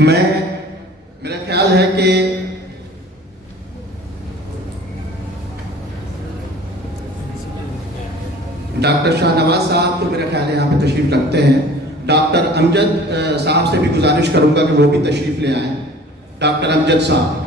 मैं मेरा ख्याल है कि डॉक्टर शाहनवाज साहब तो मेरा ख्याल है यहाँ पे तशरीफ रखते हैं। डॉक्टर अमजद साहब से भी गुजारिश करूंगा कि वो भी तशरीफ ले आए। डॉक्टर अमजद साहब।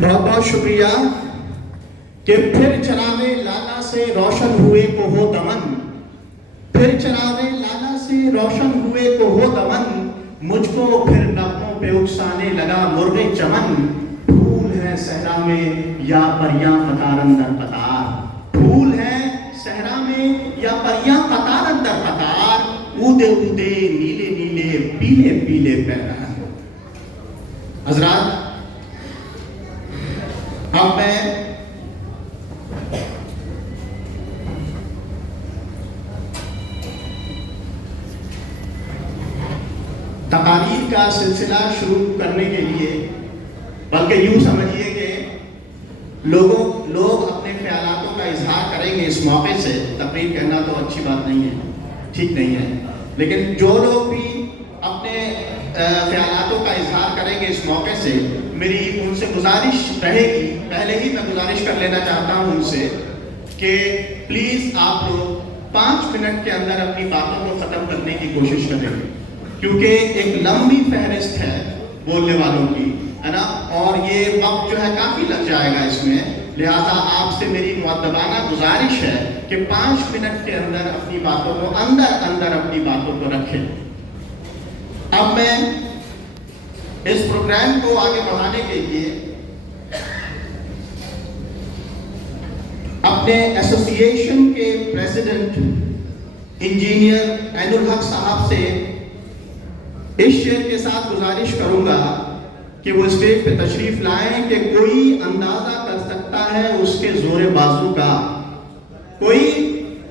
बहुत बहुत शुक्रिया कि फिर चरागे लाला से रोशन हुए को हो दमन, फिर चरागे लाला से रोशन हुए को हो दमन, मुझको फिर नगमों पे उकसाने लगा मुर्गे चमन। फूल है सहरा में या परियां कतार अंदर कतार, फूल है सहरा में या परियां कतार अंदर कतार, ऊदे ऊदे नीले नीले पीले पीले पैर। हजरात, अब मैं तकारीर का सिलसिला शुरू करने के लिए, बल्कि यूं समझिए कि लोग अपने ख्यालातों का इजहार करेंगे इस मौके से। तकरीर कहना तो अच्छी बात नहीं है, ठीक नहीं है, लेकिन जो लोग भी अपने ख्यालातों का इजहार करेंगे इस मौके से, मेरी उनसे गुजारिश रहेगी, पहले ही मैं गुजारिश कर लेना चाहता हूं उनसे कि प्लीज आप लोग 5 मिनट के अंदर अपनी बातों को खत्म करने की कोशिश करें, क्योंकि एक लंबी फहरिस्त है बोलने वालों की, है ना, और ये वक्त जो है काफी लग जाएगा इसमें। लिहाजा आपसे मेरी मुअद्दबाना गुजारिश है कि 5 मिनट के अंदर अपनी बातों को अपनी बातों को रखें। अब मैं इस प्रोग्राम को आगे बढ़ाने के लिए अपने एसोसिएशन के प्रेसिडेंट इंजीनियर ऐनुल हक साहब से इस शेर के साथ गुजारिश करूंगा कि वो स्टेज पे तशरीफ लाएं कि कोई अंदाजा कर सकता है उसके जोरे बाजू का, कोई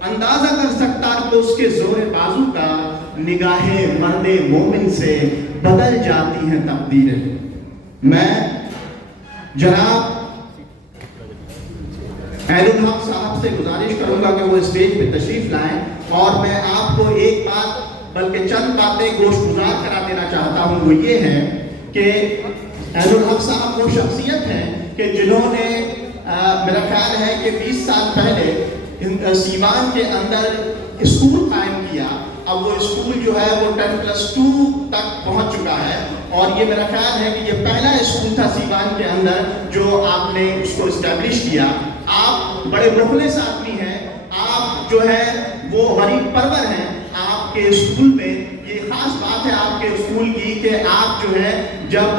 अंदाजा कर सकता है तो उसके जोरे बाजू का, निगाहे मर्दे मोमिन से बदल जाती हैं तकदीरें। मैं जनाब ऐनुल हक साहब से गुजारिश करूंगा कि वो स्टेज पे तशरीफ लाएं, और मैं आपको एक बात बल्कि चंद बातें गोशगुजार करा देना चाहता हूं। वो ये है कि ऐनुल हक साहब वो शख्सियत है कि जिन्होंने मेरा ख्याल है कि 20 साल पहले सीवान के अंदर स्कूल कायम किया। अब वो स्कूल जो है वो 10+2 तक पहुंच चुका है, और ये मेरा ख्याल है कि ये पहला स्कूल था सीवान के अंदर जो आपने उसको इस्टेब्लिश किया। आप बड़े मुखलिस आदमी हैं, आप जो है वो गरीब परवर हैं। आपके स्कूल में ये खास बात है आपके स्कूल की कि आप जो है जब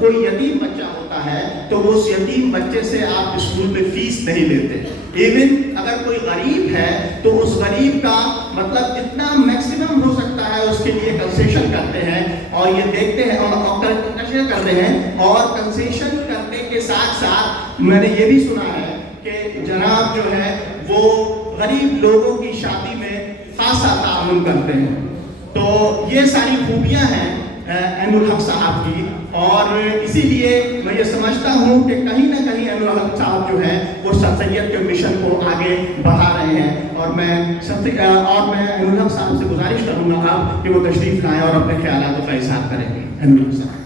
कोई यतीम बच्चा होता है तो वो उस यतीम बच्चे से आप स्कूल में फीस नहीं लेते। इवन अगर कोई गरीब है तो उस गरीब का मतलब इतना मैक्सिमम हो सकता है उसके लिए कंसेशन करते हैं, और ये देखते हैं और कंसेशन करते हैं, और कंसेशन करने के साथ साथ मैंने ये भी सुना है कि जनाब जो है वो गरीब लोगों की शादी में खासा ताउन करते हैं। तो ये सारी खूबियां हैं ऐनुल हक साहब की, और इसीलिए मैं ये समझता हूँ कि कहीं ना कहीं ऐनुल हक साहब जो है वो सैयद के मिशन को आगे बढ़ा रहे हैं। और मैं ऐनुल हक साहब से गुजारिश करूँगा आप कि वो तशरीफ लाएं और अपने ख्यालातों का इजहार करेंगे। ऐनुल हक साहब।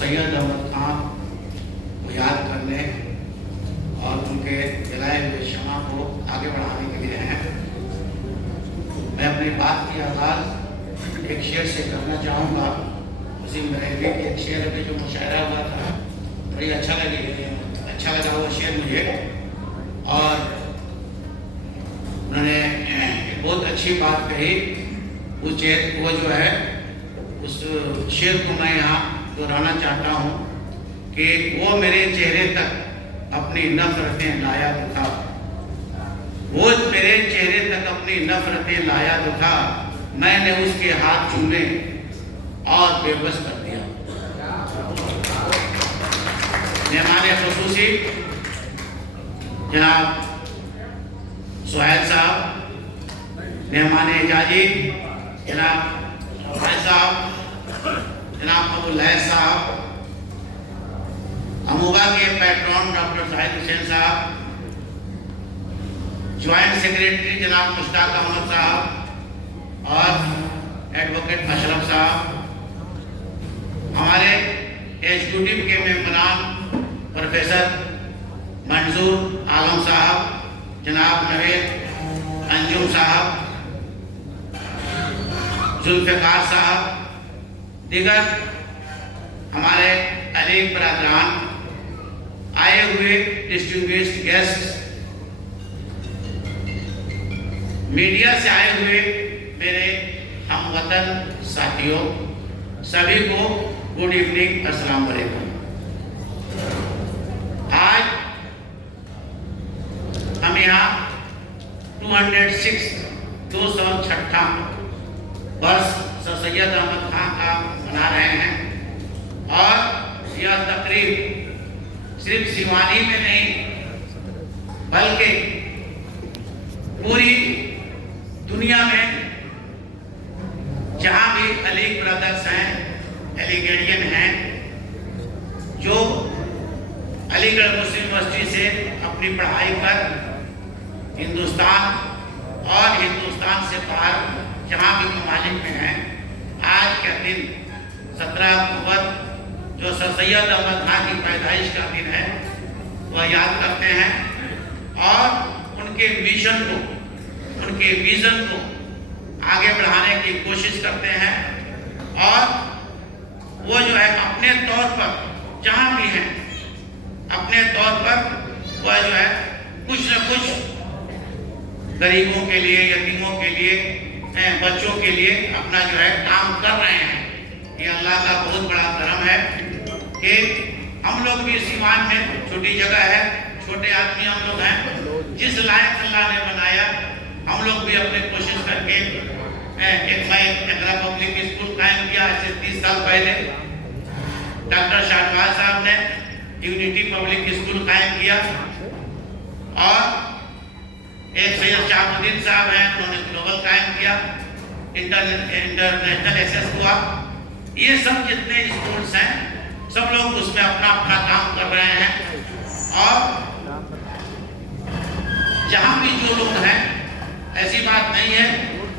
सैयद अहमद खान को याद करने और उनके जलाए हुए शमा को आगे बढ़ाने के लिए हैं। मैं अपनी बात की आगाज़ एक शेर से करना चाहूँगा। उसी महंगे के एक शेर में जो मुशायरा हुआ था बड़ी अच्छा लगा वो शेर मुझे, और उन्होंने एक बहुत अच्छी बात कही। वो जो है उस शेर को मैं यहाँ दोहराना चाहता हूँ कि वो मेरे चेहरे तक अपनी नफरतें लाया तो था, वो मेरे चेहरे तक अपनी नफरतें लाया तो था, मैंने उसके हाथ चूमे और बेबस कर दिया। मेहमान खुसूसी जनाब सुहैल साहब, मेहमान एजाजी जनाब भाई साहब, जनाब अबू लैस साहब, अमूबा के पैट्रॉन डॉक्टर साहिद हुसैन साहब, ज्वाइंट सेक्रेटरी जनाब मुश्ताक अहमद साहब और एडवोकेट अशरफ साहब, हमारे एग्जीक्यूटिव के मेंबरान प्रोफेसर मंजूर आलम साहब, जनाब नवेद अंजुम साहब, जुल्फ़िकार साहब, दिगर हमारे अलीग बरादरान, आए हुए डिस्टिंग्विश्ड गेस्ट, मीडिया से आए हुए मेरे हमवतन साथियों, सभी को गुड इवनिंग, अस्सलाम वालेकुम। आज हम यहाँ 206 वर्ष सर सैयद अहमद खान का मना रहे हैं, और यह तकरीब सिर्फ सिवानी में नहीं बल्कि पूरी दुनिया में जहाँ भी अलीग ब्रदर्स हैं, एलिगेरियन हैं, जो अलीगढ़ मुस्लिम यूनिवर्सिटी से अपनी पढ़ाई कर हिंदुस्तान और हिंदुस्तान से बाहर जहाँ भी ममालिक में हैं, आज के दिन 17 अक्टूबर जो सर सैयद अहमद खान की पैदाइश का दिन है, वह याद करते हैं और उनके मिशन को, उनके विजन को आगे बढ़ाने की कोशिश करते हैं। और वो जो है अपने तौर पर जहाँ भी हैं, अपने तौर पर वह जो है कुछ न कुछ गरीबों के लिए, यतीमों के लिए, बच्चों के लिए अपना जो है काम कर रहे हैं। ये अल्लाह का बहुत बड़ा करम है कि हम लोग भी सीमान में, छोटी जगह है, छोटे आदमी हम लोग हैं, जिस लायक अल्लाह ने बनाया हम लोग भी अपनी कोशिश करके मैं एकरा पब्लिक स्कूल कायम किया आज से 30 साल पहले। डॉक्टर शाहनवाज साहब ने यूनिटी पब्लिक स्कूल कायम किया, और एक सैयद शाहबुद्दीन साहब हैं, उन्होंने ग्लोबल कायम किया, इंटरनेशनल एक्सेस हुआ। ये सब जितने स्कूल्स हैं, सब लोग उसमें अपना अपना काम कर रहे हैं, और जहाँ भी जो लोग हैं, ऐसी बात नहीं है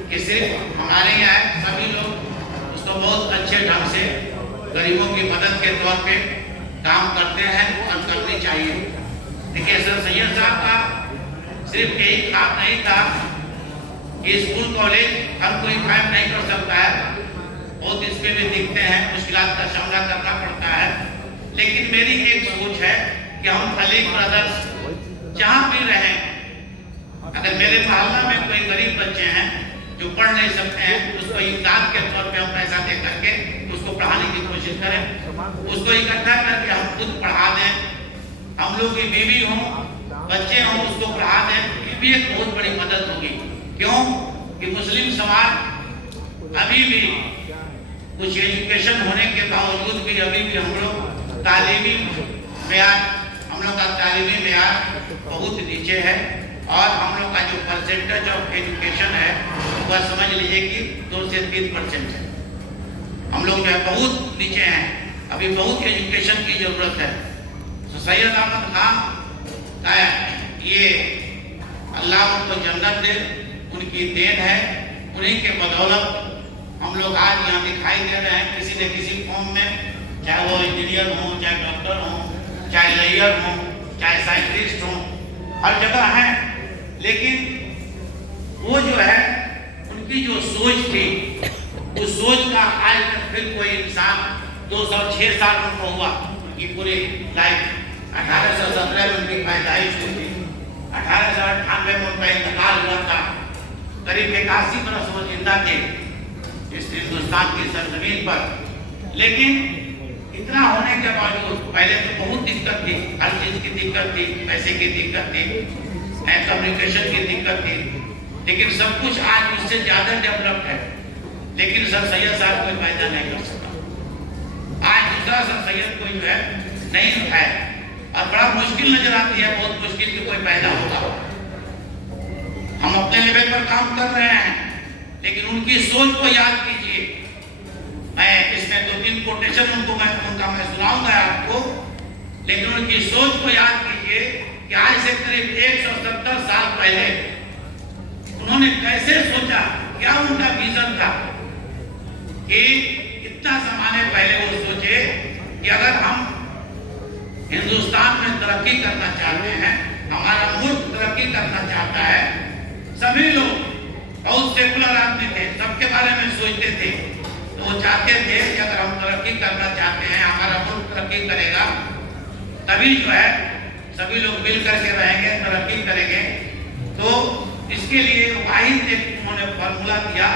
कि सिर्फ हमारे यहाँ है, सभी लोग उसको बहुत अच्छे ढंग से गरीबों की मदद के तौर पे काम करते हैं और करनी चाहिए। देखिए सर सैयद साहब का सिर्फ यही ख्वाब नहीं था कि स्कूल कॉलेज हर कोई कायम नहीं कर सकता है, बहुत इसमें भी दिखते हैं, मुश्किलात का सामना करना पड़ता है, लेकिन मेरी एक सोच है कि हम अलीग ब्रदर्स जहाँ भी रहें, अगर मेरे मोहल्ला में कोई गरीब बच्चे हैं जो पढ़ नहीं सकते हैं, उसको इमदाद के तौर पे हम पैसा दे करके उसको पढ़ाने की कोशिश करें, उसको इकट्ठा करके हम खुद पढ़ा दें, हम लोग की बीवी हों, बच्चे हों, उसको पढ़ा दें, ये भी एक बहुत बड़ी मदद होगी। क्यों कि मुस्लिम समाज अभी भी कुछ एजुकेशन होने के बावजूद भी अभी भी हम लोग तालीमी मेयार, हम लोग का तालीमी मेयार बहुत नीचे है, और हम लोग का जो परसेंटेज ऑफ एजुकेशन है वह समझ लीजिए कि 2 से 3% है। हम लोग जो है बहुत नीचे हैं, अभी बहुत एजुकेशन की जरूरत है। तो सैयद अहमद खान का ये अल्लाह उनको जन्नत दे, उनकी देन है, उन्हीं के बदौलत हम लोग आज यहाँ दिखाई दे रहे हैं किसी न किसी फॉर्म में। चाहे वो इंजीनियर हो, चाहे डॉक्टर हो, चाहे लॉयर हो, चाहे साइंटिस्ट हो, हर जगह हैं। लेकिन वो जो है उनकी जो सोच थी, उस सोच का आज तक फिर कोई इंसान 206 साल उनको हुआ, उनकी पूरी लाइफ 1817 में उनकी पैदाइश हुई थी, 1898 में उनका इंतकाल हुआ था। करीब 81 बरस वो जिंदा थे इस हिंदुस्तान की सरजमीन पर। लेकिन इतना होने के बावजूद पहले तो बहुत दिक्कत थी, हर चीज की दिक्कत थी, पैसे की दिक्कत थी, कम्युनिकेशन की दिक्कत थी, लेकिन सब कुछ आज उससे ज्यादा डेवलप्ड है। लेकिन सर सैयद साहब कोई पैदा नहीं कर सकता। आज दूसरा सर सैयद कोई जो है नहीं है, और बड़ा मुश्किल नजर आती है, बहुत मुश्किल कि कोई पैदा होगा। हम अपने लेवल पर काम कर रहे हैं, लेकिन उनकी सोच को याद कीजिए। मैं इसमें 2-3 कोटेशन उनका मैं सुनाऊंगा आपको, लेकिन उनकी सोच को याद कीजिए कि आज से करीब 170 साल पहले उन्होंने कैसे सोचा, क्या उनका विजन था कि इतना जमाने पहले वो सोचे कि अगर हम हिंदुस्तान में तरक्की करना चाहते हैं, हमारा मुल्क तरक्की करना चाहता है, सभी लोग बहुत सेकुलर आदमी थे, सबके बारे में सोचते थे, तो वो चाहते थे कि अगर हम तरक्की करना चाहते हैं, हमारा मुल्क तरक्की करेगा, तभी जो है सभी लोग मिल करके रहेंगे, तरक्की करेंगे। तो इसके लिए वाहिद एक उन्होंने फॉर्मूला दिया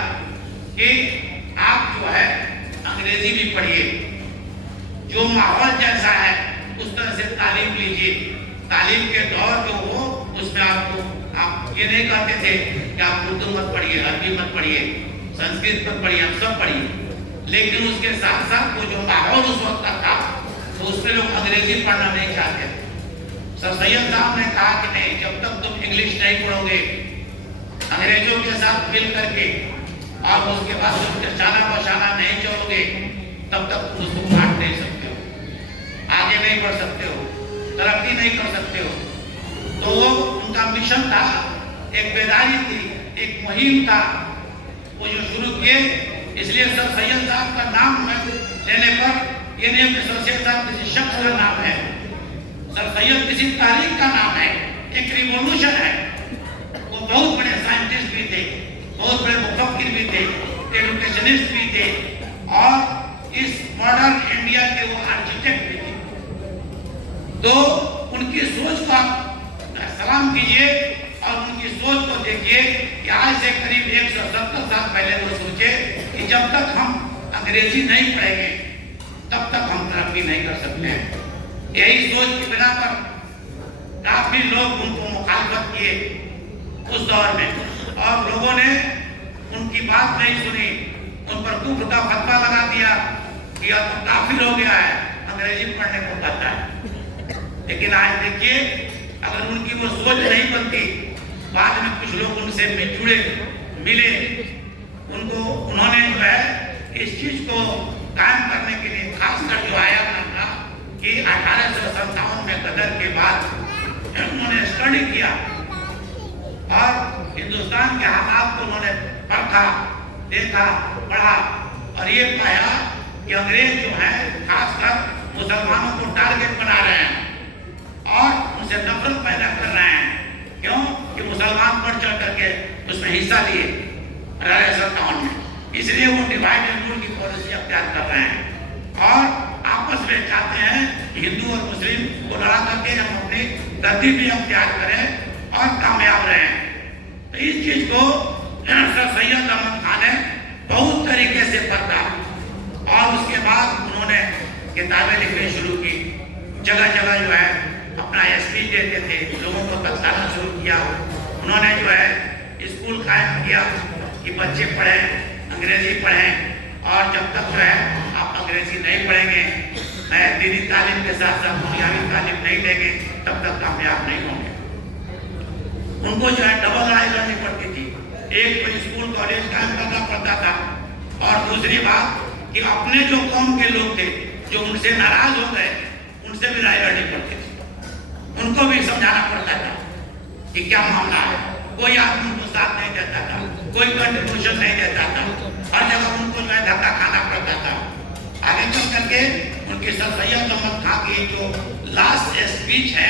कि आप जो है अंग्रेजी भी पढ़िए, जो माहौल जैसा है उस तरह से तालीम लीजिए। तालीम के दौर जो हो उसमें आप ये नहीं कहते थे कि आप उर्दू मत पढ़िए, अरबी मत पढ़िए, संस्कृत मत पढ़िए, आप सब पढ़िए। लेकिन उसके साथ साथ वो जो माहौल उस वक्त का था, तो उसमें लोग अंग्रेजी पढ़ना नहीं चाहते। सर सैयद साहब ने कहा कि नहीं, जब तक तुम इंग्लिश नहीं पढ़ोगे अंग्रेजों के साथ मिल करके, और उसके बाद तुम चाला बशाना नहीं चलोगे, तब तक तुम उसको काट नहीं सकते हो, आगे नहीं बढ़ सकते हो, तरक्की नहीं कर सकते हो। तो वो उनका मिशन था, एक बेदारी थी, एक मुहिम था, वो जो शुरू किए। इसलिए सर सैयद साहब का नाम लेने पर ये नहीं कि सर सैयद साहब किसी शख्स का नाम है, सर सैयद किसी तारीख का नाम है, एक रिवॉल्यूशन है। वो बहुत बड़े साइंटिस्ट भी थे, बहुत बड़े मुफक्किर भी थे, एडुकेशनिस्ट भी थे, और इस मॉडर्न इंडिया के वो आर्किटेक्ट भी थे। तो उनकी सोच को आप सलाम कीजिए और उनकी सोच को देखिए कि आज से करीब 170 साल पहले वो सोचे कि जब तक हम अंग्रेजी नहीं पढ़ेंगे तब तक हम तरक्की नहीं कर सकते हैं। यही सोच की बिना पर काफी लोग उनको मुखालफत किए उस दौर में, और लोगों ने उनकी बात नहीं सुनी, उन पर कुफ्र का फतवा लगा दिया कि अब तो काफिर हो गया है, अंग्रेजी पढ़ने को कहता है। लेकिन आज देखिए, अगर उनकी वो सोच नहीं बनती, बाद में कुछ लोग उनसे जुड़े मिले, उनको उन्होंने जो है इस चीज को कायम करने के लिए खासकर जो आया था कि 1857 में गदर के बाद उन्होंने स्टडी किया और हिंदुस्तान के हालात को उन्होंने पढ़ा, देखा, पढ़ा, और ये पाया कि अंग्रेज जो है खासकर मुसलमानों को टारगेट बना रहे हैं और उनसे नफरत पैदा कर रहे हैं। क्यों कि मुसलमान बढ़ चढ़ करके उसमें हिस्सा लिए 1857 में, इसलिए वो डिवाइड एंड रूल की पॉलिसी अख्तियार कर रहे हैं और आपस में चाहते हैं हिंदू और मुस्लिम को लड़ा करके हम अपनी गद्दी भी अख्तियार करें और कामयाब रहें। तो इस चीज को सर सैयद अहमद खान ने बहुत तरीके से पढ़ा और उसके बाद उन्होंने किताबें लिखनी शुरू की, जगह जगह जो है अपना स्पीच देते थे, लोगों को बताना शुरू किया। उन्होंने जो है स्कूल कायम किया कि बच्चे पढ़ें, अंग्रेजी पढ़ें, और जब तक जो है आप अंग्रेजी नहीं पढ़ेंगे, दीनी तालीम के साथ साथ दुनियावी तालीम नहीं देंगे, तब तक कामयाब नहीं होंगे। उनको जो है डबल लड़ाई लड़नी पड़ती थी, एक तो स्कूल कॉलेज कायम करना पड़ता था, और दूसरी बात कि अपने जो कौम के लोग थे जो उनसे नाराज हो गए, उनसे भी लड़ाई लड़नी पड़ती थी, उनको भी समझाना पड़ता था कि क्या मामला है। कोई आदमी उनको साथ नहीं देता था, कोई कंट्रीब्यूशन नहीं देता था, हर जगह उनको जो है धक्का खाना पड़ता था। आगे चल करके उनके कि सर सैयद अहमद खां की जो लास्ट स्पीच है,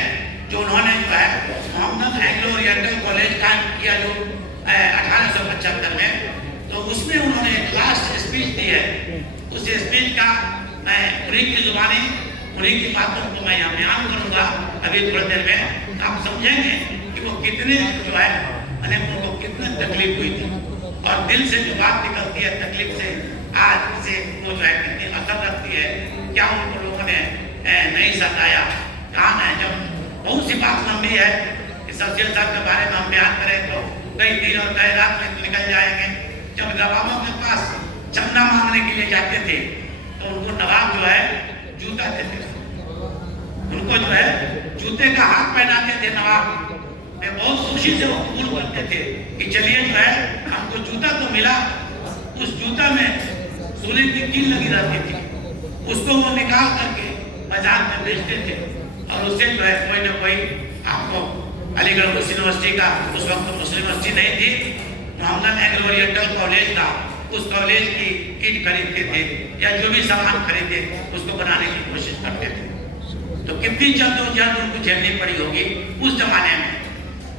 जो उन्होंने जो है मोहम्मद एंग्लो ओरिएंटल कॉलेज कायम किया जो 1875 में, तो उसमें उन्होंने एक लास्ट स्पीच दी है। उस स्पीच का मैं उन्हीं की जुबानी, उन्हीं की बातों को मैं यहाँ बयान करूँगा अभी थोड़ी देर में। आप समझेंगे कि वो कितने जो है मैंने उनको कितनी तकलीफ हुई थी, और दिल से जो बात निकलती है तकलीफ से, आज से वो जो है कितनी असर रखती है। क्या उनको लोगों ने नहीं सताया, कहा है। जब बहुत सी बात लंबी है कि सफदर साहब के बारे में हम बयान करें तो कई दिन और कई रात में निकल जाएंगे। जब नवाबों के पास चंदा मांगने के लिए जाते थे तो उनको नवाब जो है जूता देते थे, उनको जो है जूते का हाथ पहनाते थे नवाब। वे बहुत खुशी से वो कबूल करते थे कि चलिए जो है हमको जूता तो मिला। उस जूता में सोने की कील लगी रहती थी, उसको वो निकाल करके बाजार में बेचते थे, और उससे जो है कोई ना कोई आपको अलीगढ़ मुस्लिम यूनिवर्सिटी का, उस वक्त मुस्लिम यूनिवर्सिटी नहीं थी, मोहम्मद एंग्लो ओरिएंटल कॉलेज था, उस कॉलेज की किट खरीदते थे या जो भी सामान खरीदे उसको बनाने की कोशिश करते थे। तो कितनी जद्दोजहद उनको झेलनी पड़ी होगी उस जमाने में।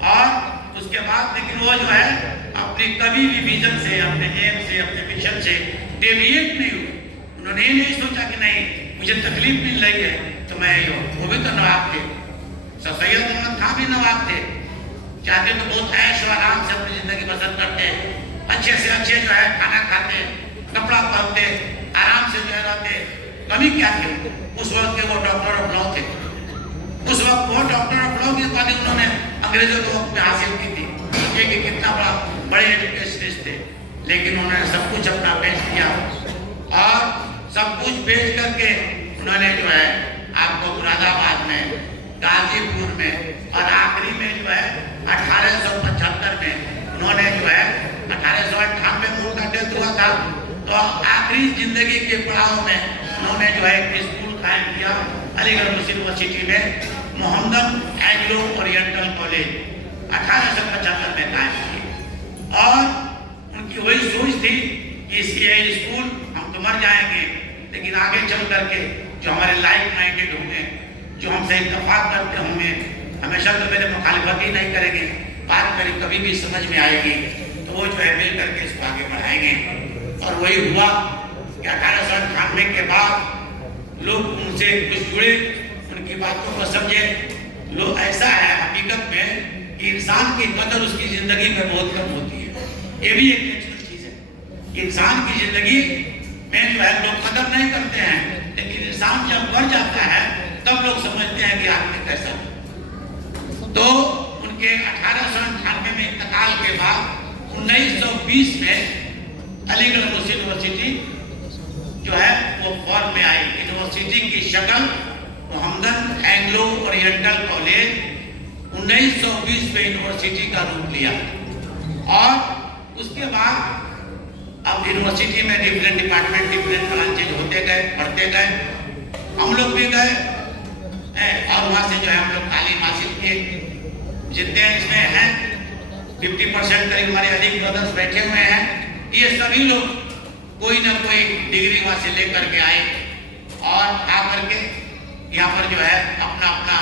और उसके बाद लेकिन वो जो है अपने कभी भी विजन से, अपने एम से, अपने मिशन से डेविएट नहीं हुए। उन्होंने ये नहीं सोचा कि नहीं मुझे तकलीफ मिल रही है तो मैं वो भी तो नवाब थे, सर सैयद अहमद खां भी नवाब थे, चाहते तो बहुत ऐश और आराम से अपनी जिंदगी बसर करते, अच्छे से अच्छे जो है खाना खाते, कपड़ा पहनते, आराम से जो है रहते। कभी क्या थे उस वक्त के वो डॉक्टर ऑफ लॉ थे, उस वक्त वो डॉक्टर ऑफ लॉ की उपाधि उन्होंने अंग्रेजों के वक्त में हासिल की थी। सोचिए कि कितना बड़े एजुकेशनिस्ट थे, लेकिन उन्होंने सब कुछ अपना पेश किया, और सब कुछ बेच करके उन्होंने जो है आपको मुरादाबाद में, गाजीपुर में, और आखिरी में जो है 1875 में उन्होंने जो है 1898 में उनका डेथ हुआ था, तो आखिरी जिंदगी के पड़ाव में उन्होंने जो है एक स्कूल कायम किया अलीगढ़ मुस्लिम यूनिवर्सिटी में, मोहम्मद एंग्लो ओरिएंटल कॉलेज 1875 में कायम किया। और उनकी वही सोच थी कि ये स्कूल हम तो मर जाएंगे, लेकिन आगे चल करके जो हमारे लाइक माइंडेड होंगे, जो हमसे इत्तेफाक करते होंगे, हमेशा तो मेरे मुखालिफत ही नहीं करेंगे, बात मेरी कभी भी समझ में आएगी तो वो जो है मिल करके इसको आगे बढ़ाएंगे। और वही हुआ कि 1898 के बाद लोग उनसे कुछ जुड़े, उनकी बातों को समझे। लोग ऐसा है हकीकत में कि इंसान की कदर उसकी जिंदगी में बहुत कम होती है, ये भी एक नेचुरल चीज है। इंसान की जिंदगी में जो है लोग कदर नहीं करते हैं, लेकिन इंसान जब बढ़ जाता है तब लोग समझते हैं कि आदमी कैसा है। तो उनके 1898 में इंतकाल के बाद 1920 में अलीगढ़ मुस्लिम यूनिवर्सिटी जो है वो फॉर्म में आई। यूनिवर्सिटी की शक्ल मोहम्मद एंग्लो ओरिएंटल कॉलेज 1920 में यूनिवर्सिटी का रूप लिया, और उसके बाद अब यूनिवर्सिटी में डिफरेंट डिपार्टमेंट, डिफरेंट ब्रांचेज होते गए, बढ़ते गए। हम लोग भी गए और वहाँ से जो है हम लोग तालीम हासिल किए। जितने इसमें हैं 50% करीब हमारे अधिक ब्रदर्स बैठे हुए हैं, ये सभी लोग कोई ना कोई डिग्री वहाँ से लेकर के आए और आ करके यहाँ पर जो है अपना अपना,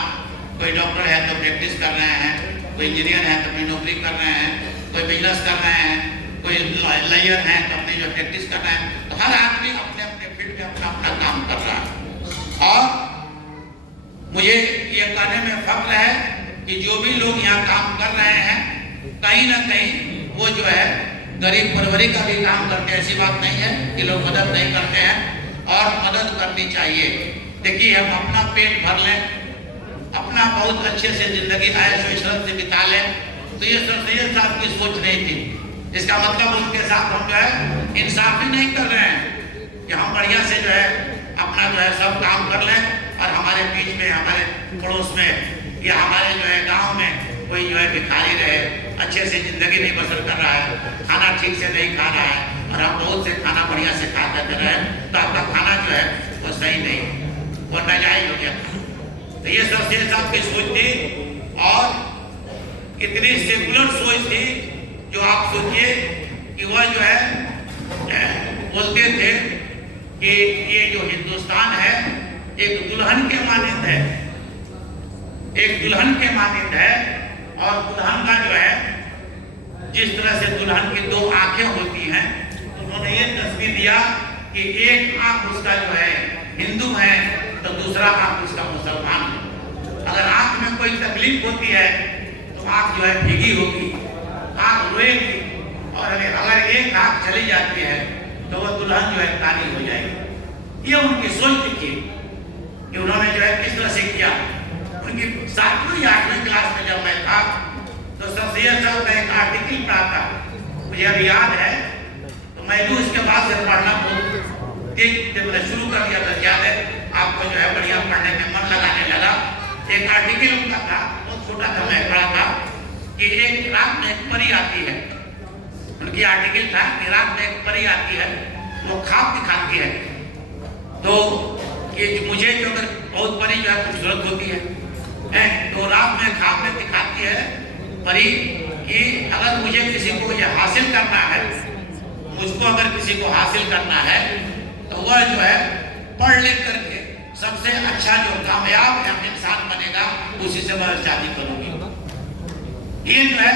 कोई डॉक्टर है तो प्रैक्टिस कर रहे हैं, कोई इंजीनियर है तो अपनी नौकरी कर रहे हैं, कोई बिजनेस कर रहे हैं, कोई लॉयर है तो अपनी जो प्रैक्टिस कर रहे हैं। तो हर आदमी अपने अपने फील्ड में अपना अपना काम कर रहा है। और मुझे ये कहने में फख्र है कि जो भी लोग यहाँ काम कर रहे हैं कहीं ना कहीं वो जो है गरीब परवरी का भी काम करते हैं। ऐसी बात नहीं है कि लोग मदद नहीं करते हैं, और मदद करनी चाहिए। देखिए हम अपना पेट भर लें, अपना बहुत अच्छे से जिंदगी ऐश इशरत से बिता लें, तो ये सर सैयद साहब की सोच नहीं थी। इसका मतलब उनके साथ हम जो है इंसाफ ही नहीं कर रहे हैं कि हम बढ़िया से जो है अपना जो है सब काम कर लें, और हमारे बीच में, हमारे पड़ोस में या हमारे जो है गांव में कोई जो है भिखारी रहे, अच्छे से जिंदगी नहीं बसर कर रहा है, खाना ठीक से नहीं खा रहा है, और हम बहुत से खाना बढ़िया से खा करते रहे, तो आपका खाना जो है वो सही नहीं, वो नाजायज हो गया। तो ये सर सैयद साहब की सोच थी, और इतनी सेकुलर सोच थी जो आप सोचिए कि वह जो है बोलते थे कि ये जो हिंदुस्तान है एक दुल्हन के मानंद है, एक दुल्हन के मानंद है। और दुल्हन का जो है, जिस तरह से दुल्हन की दो आंखें होती हैं, उन्होंने ये तस्वीर दिया कि एक आंख उसका जो है हिंदू है तो दूसरा आंख उसका मुसलमान है। अगर आंख में कोई तकलीफ होती है तो आंख जो है भीगी होगी, आंख रोएगी, और अगर एक आंख चली जाती है तो वह दुल्हन जो है काली हो जाएगी। ये उनकी सोच थी कि उन्होंने जो है किस तरह से किया। उनकी 7वीं या 8वीं क्लास में जब मैं था तो सर सैयद साहब का एक आर्टिकल पढ़ा था, मुझे अभी याद है। तो मैं भी उसके बाद से पढ़ना जब मैंने शुरू कर दिया था, याद है आपको जो है बढ़िया पढ़ने में मन लगाने लगा। एक आर्टिकल उनका था, बहुत छोटा था, मैं पढ़ा था कि एक रात में एक परी आती है। उनकी आर्टिकल था कि रात में एक परी आती है, वो ख्वाब दिखाती है। तो ये मुझे जो अगर बहुत परी जो है खूबसूरत होती है तो रात में ख्वाब में दिखाती है परी कि अगर मुझे किसी को ये हासिल करना है, मुझको अगर किसी को हासिल करना है तो वह जो है पढ़ लिख करके सबसे अच्छा जो कामयाब इंसान बनेगा उसी से मैं शादी करूंगी। ये जो है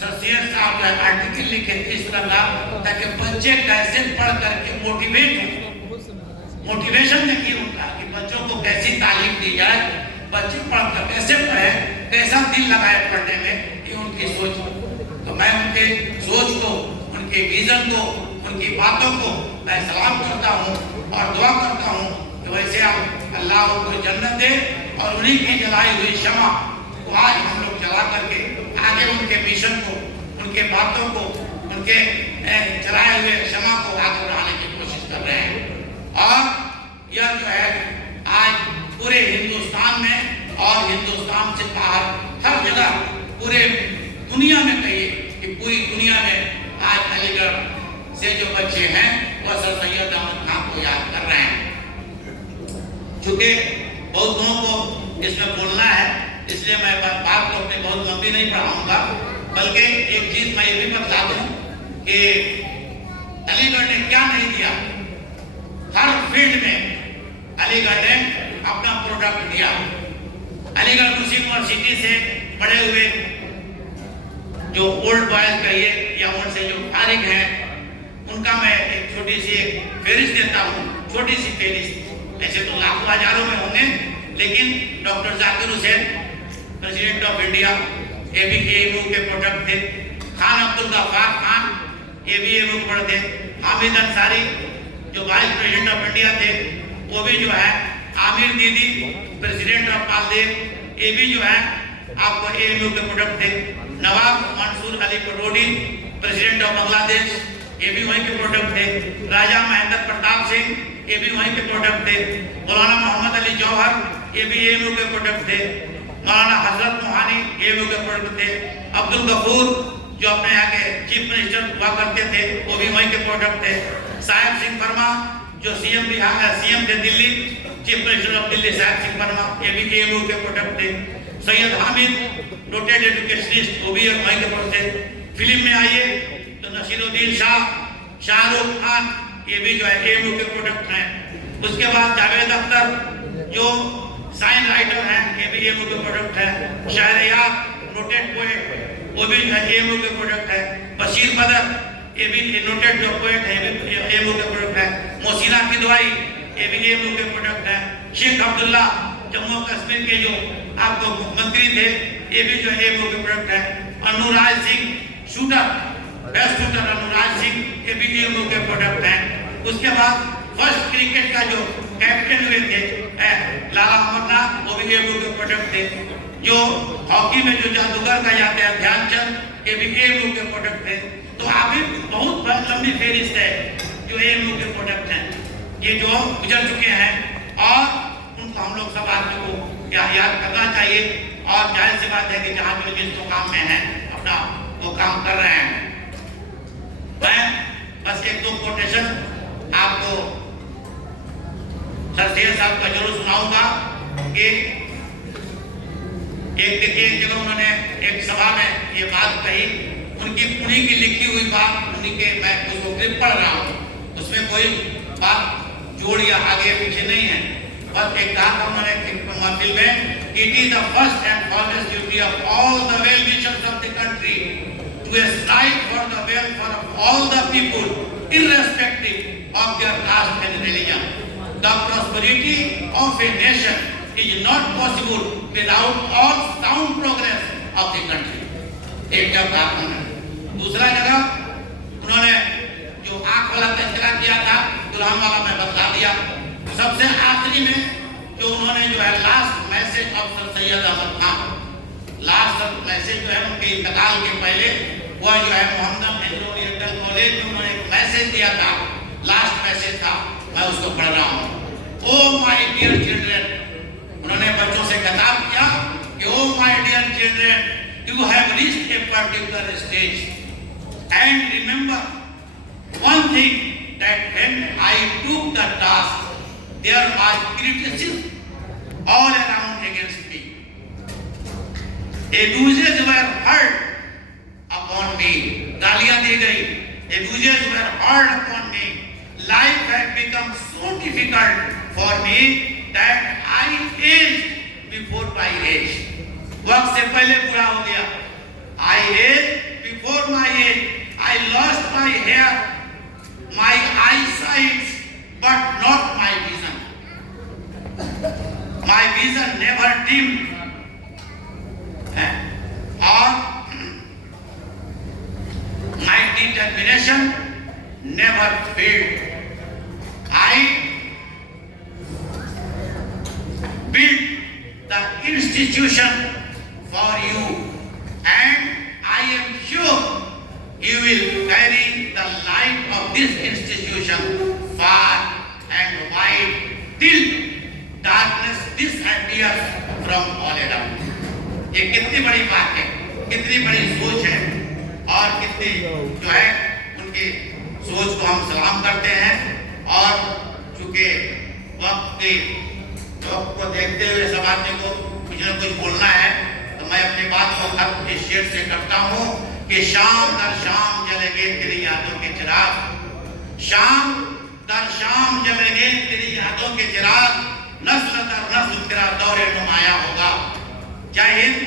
सर सैयद साहब जो है आर्टिकल लिखे इस तरह ताकि बच्चे कैसे पढ़ करके मोटिवेशन देखिए उनका कि बच्चों को कैसी तालीम दी जाए, बच्चे पढ़कर कैसे पढ़े, कैसा दिल लगाए पढ़ने में, ये उनकी सोच। तो मैं उनके सोच को, उनके विजन को, उनकी बातों को मैं सलाम करता हूँ और दुआ करता हूँ कि वैसे आप अल्लाह उनको जन्नत दे और उन्हीं की जलाई हुई शमा को आज हम लोग जला करके आगे उनके मिशन को, उनके बातों को, उनके चलाए हुए शमा को आगे बढ़ाने की कोशिश कर रहे हैं। और यह जो है आज पूरे हिंदुस्तान में और हिंदुस्तान से बाहर हर जगह पूरे दुनिया में कहिए कि पूरी दुनिया में आज अलीगढ़ से जो बच्चे हैं वह सर सैयद अहमद खान को याद कर रहे हैं। चूंकि बौद्धों को इसमें बोलना है, इसलिए मैं बात को अपनी बहुत लंबी नहीं पढ़ाऊंगा, बल्कि एक चीज मैं ये भी बता दूं कि अलीगढ़ ने क्या नहीं दिया। हर फील्ड में अलीगढ़ ने अपना प्रोडक्ट दिया। अलीगढ़ मुस्लिम यूनिवर्सिटी से पढ़े हुए जो ओल्ड बॉयज कहिए या उनसे जो फारिग हैं, उनका मैं एक छोटी सी फेरिस्त देता हूँ, छोटी सी फेरिस्त। ऐसे तो लाखों हजारों में होंगे, लेकिन doctor Zakir Hussain president of India, ABAMU के प्रोडक्ट थे। खान अब्दुल गफ्फार खान ABAMU के प्रोडक्ट थे। हामिद अंसारी जो वाइस प्रेसिडेंट ऑफ इंडिया थे, वो भी जो है। आमिर दीदी प्रेसिडेंट ऑफ मालदीव, ये भी जो है आपको AMU के प्रोडक्ट थे। नवाब मंसूर अली पटोडी प्रेसिडेंट ऑफ बांग्लादेश, ये भी वहीं के प्रोडक्ट थे। राजा महेंद्र प्रताप सिंह, ये भी वहीं के प्रोडक्ट थे। मौलाना मोहम्मद अली जौहर, ये भी AMU के प्रोडक्ट थे। मौलाना हजरत मोहानी AMU के प्रोडक्ट थे। अब्दुल गफूर जो अपने यहाँ के चीफ मिनिस्टर हुआ करते थे, वो भी वहीं के प्रोडक्ट थे। साहिब सिंह वर्मा जो CM थे Delhi, chief minister of Delhi Sahib Singh Verma, ये भी AMU के प्रोडक्ट थे। सैयद हामिद नोटेड एजुकेशनिस्ट, वो भी वहीं के प्रोडक्ट थे। फिल्म में आइए तो नसीरुद्दीन शाह, शाहरुख खान, ये भी जो है AMU के प्रोडक्ट हैं। उसके बाद जावेद अख्तर जो साइन राइटर हैं, ये भी AMU के प्रोडक्ट है। शाहरियार नोटेड पोएट, वो भी जो है AMU के प्रोडक्ट है। बशीर बदर, ये भी नोटेड जो पोएट है, ये भी AMU के प्रोडक्ट है। मोहसिना किदवाई, ये भी AMU के प्रोडक्ट है। शेख अब्दुल्ला जम्मू कश्मीर के जो आपको मुख्यमंत्री थे, ये भी जो AMU के प्रोडक्ट है। Anuraj Singh shooter, best shooter Anuraj Singh, ये भी AMU के प्रोडक्ट है। उसके बाद फर्स्ट क्रिकेट का जो कैप्टन हुए थे लाला अमरनाथ, वो भी AMU के प्रोडक्ट थे। जो हॉकी में जो जादूगर का जाते हैं ध्यानचंद, ये भी AMU के प्रोडक्ट थे। तो अभी बहुत लंबी फेरिस्त है जो AMU के प्रोडक्ट हैं, ये जो गुजर चुके हैं, और उनको हम लोग सब आदमी को याद करना चाहिए। और जाहिर सी बात है कि जहाँ जो जिस काम में है अपना वो काम कर रहे हैं। मैं बस एक दो कोटेशन आपको सर सैयद साहब का जरूर सुनाऊंगा कि एक देखिए एक जगह उन्होंने एक सभा में ये बात कही, उनकी उन्हीं की लिखी हुई बात, उन्हीं के मैं उसको क्लिप पढ़ रहा हूँ, उसमें कोई बात जोड़ या आगे पीछे नहीं है। और एक कहा था उन्होंने महफिल में, it is the first and foremost duty of all the well-wishers of the country to strive for the welfare of all the people, irrespective of their caste and religion. The prosperity of a nation is not possible without all sound progress of the country. एक जब कहा उन्होंने। दूसरा जगह उन्होंने जो आंख वाला तस्करा किया था, दुल्हन वाला में बदला दिया। सबसे आखिरी में जो उन्होंने जो है last message of Sir Syed Ahmad Khan, last message जो है उनके इंतकाल के पहले, वह जो है मोहम्मद एंग्लो ओरिएंटल कॉलेज में उन्होंने एक मैसेज दिया था, लास्ट मैसेज था, मैं उसको पढ़ रहा हूँ। ओ माय डियर चिल्ड्रन, उन्होंने बच्चों से खिताब किया कि O my dear children, you have reached a particular stage and remember one thing, that when I took the task, there was criticism all around against me. Abuses were heard upon me. गालियां दी गई. Abuses were heard upon me. Life had become so difficult for me that I aged before my age. वक्त से पहले पूरा हो गया. I aged before my age. I lost my hair, my eyesight, but not my vision. My vision never dimmed, or my determination never failed. I built the institution for you, and I am sure you will carry the light of this institution far and wide till darkness disappears from all around. ये कितनी बड़ी बात है, कितनी बड़ी सोच है, और कितनी जो है उनकी सोच को हम सलाम करते हैं। और चूंकि वक्त को देखते हुए सब आदमी को कुछ न कुछ बोलना है, तो मैं अपनी बात को खत्म इस शेर से करता हूँ कि शाम दर शाम जलेंगे तेरी यादों के चिराग, शाम दर शाम जलेंगे तेरी यादों के चिराग, नस्ल दर नस्ल तेरा दौरे नुमाया होगा। जय हिंद।